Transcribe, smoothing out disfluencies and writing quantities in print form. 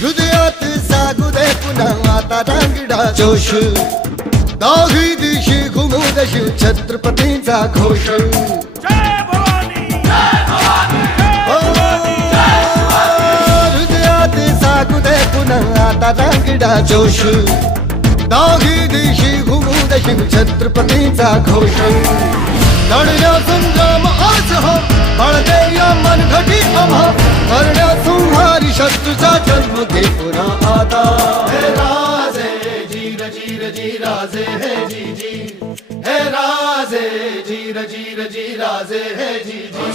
हृदयात जागू दे पुन्हा आता रांगडा जोश, दाही दिशी घुमू देश छत्रपतींचा घोष. हृदयात जागू दे पुन्हा आता रांगडा जोश, दाही दिशी घुमू देश छत्रपतींचा घोष. लढण्या संग्राम आज हो, बाळगे या मनघटी आम्हा, करण्या संहारी शत्रूचा जन्म घे पुन्हा आता. हे राजे जीर जीर जी राजे हे जी जी, हे राजे जीर जीर जी राजे हे जी जी.